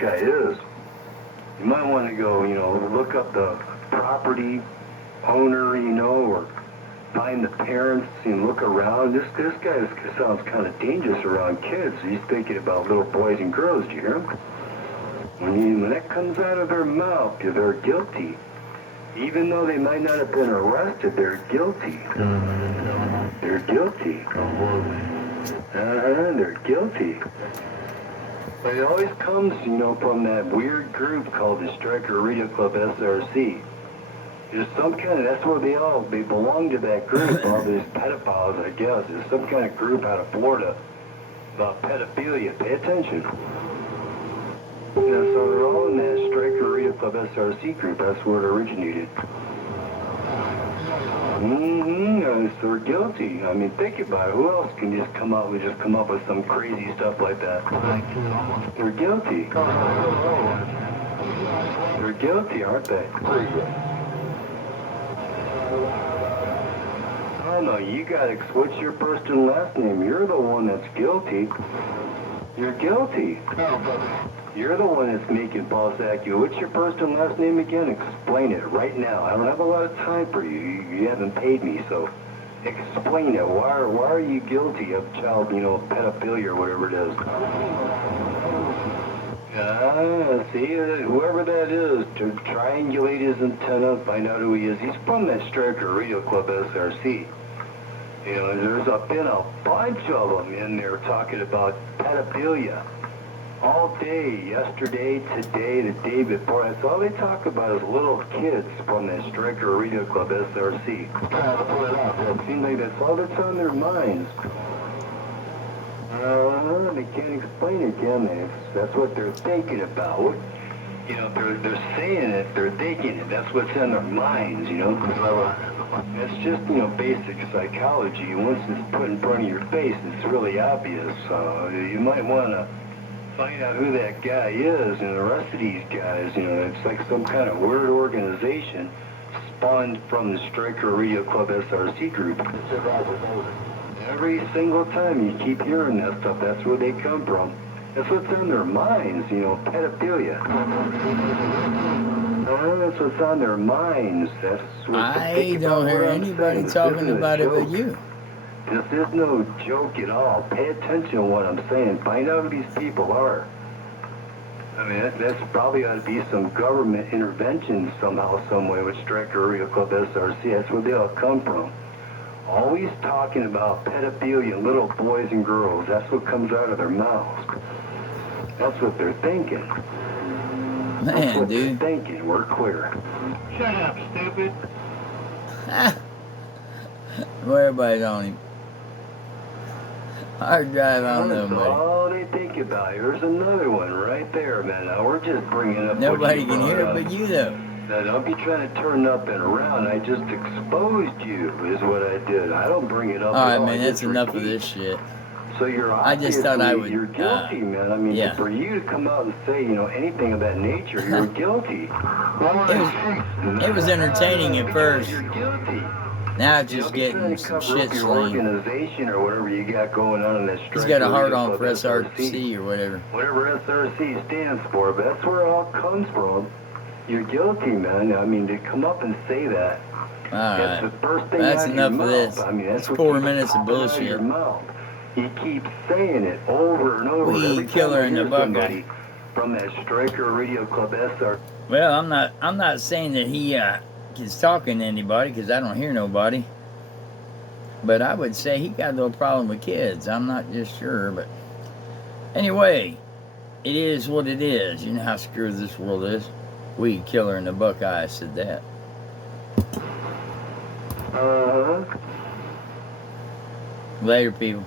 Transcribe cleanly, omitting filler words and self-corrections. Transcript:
guy is. You might want to go, look up the property owner, or find the parents and look around. This guy sounds kind of dangerous around kids. He's thinking about little boys and girls. Do you hear him? When that comes out of their mouth, they're guilty. Even though they might not have been arrested, they're guilty. They're guilty. They're guilty. But it always comes, from that weird group called the Striker Radio Club SRC. There's some kind of, that's where they belong to that group, all these pedophiles, I guess. There's some kind of group out of Florida about pedophilia. Pay attention. So they're all in that Striker Radio Club SRC group. That's where it originated. So they're guilty. I mean, think about it. Who else can just come up with some crazy stuff like that? They're guilty. They're guilty, aren't they? Oh no, you gotta, what's your first and last name? You're the one that's guilty. You're guilty. You're the one that's making false accusations. What's your first and last name again? Explain it right now. I don't have a lot of time for you. You haven't paid me, so explain it. Why are you guilty of child, pedophilia or whatever it is? See, whoever that is, to triangulate his antenna, find out who he is. He's from that Striker Radio Club SRC. There's been a bunch of them in there talking about pedophilia. All day, yesterday, today, the day before. That's all they talk about is little kids from the Striker Radio Club SRC. It seems like that's all that's on their minds. They can't explain it, can they? That's what they're thinking about. They're saying it, they're thinking it. That's what's in their minds, That's just, basic psychology. Once it's put in front of your face, it's really obvious. You might want to find out who that guy is and the rest of these guys. It's like some kind of weird organization spawned from the Striker Radio Club SRC group. Every single time you keep hearing that stuff, that's where they come from. That's what's on their minds, pedophilia. That's what's on their minds. That's what I don't hear anybody talking about it but you. This is no joke at all. Pay attention to what I'm saying. Find out who these people are. I mean, that's probably ought to be some government intervention somehow, some way with Striker Radio Club SRC. That's where they all come from. Always talking about pedophilia, little boys and girls. That's what comes out of their mouths. That's what they're thinking. That's what they're thinking. We're clear. Shut up, stupid. Well, everybody's on him. Hard drive, I don't know, buddy. That's all they think about. Here's another one right there, man. Now, we're just bringing up nobody can hear it but you, though. Now, don't be trying to turn up and around. I just exposed you, is what I did. I don't bring it up all at right, all. man, that's enough of this shit. So you're I just thought I would. You're guilty, man. I mean, yeah. For you to come out and say, anything of that nature, you're guilty. It was entertaining at first. You're guilty. Now it's just getting some shit your slang. Organization or whatever you got going on in that street. He's got a hard on for SRC or whatever. Whatever SRC stands for, but that's where it all comes from. You're guilty, man. I mean, to come up and say that. All right. That's the first thing That's out enough of your of mouth. this. I mean, that's 4 minutes of bullshit. He keeps saying it over and over. Weed killer in the bucket. From that Striker Radio Club SR. Well, I'm not saying that he is talking to anybody because I don't hear nobody. But I would say he got a little problem with kids. I'm not just sure, but anyway, it is what it is. You know how screwed this world is. Weed killer in the Buckeye said that. Later, people.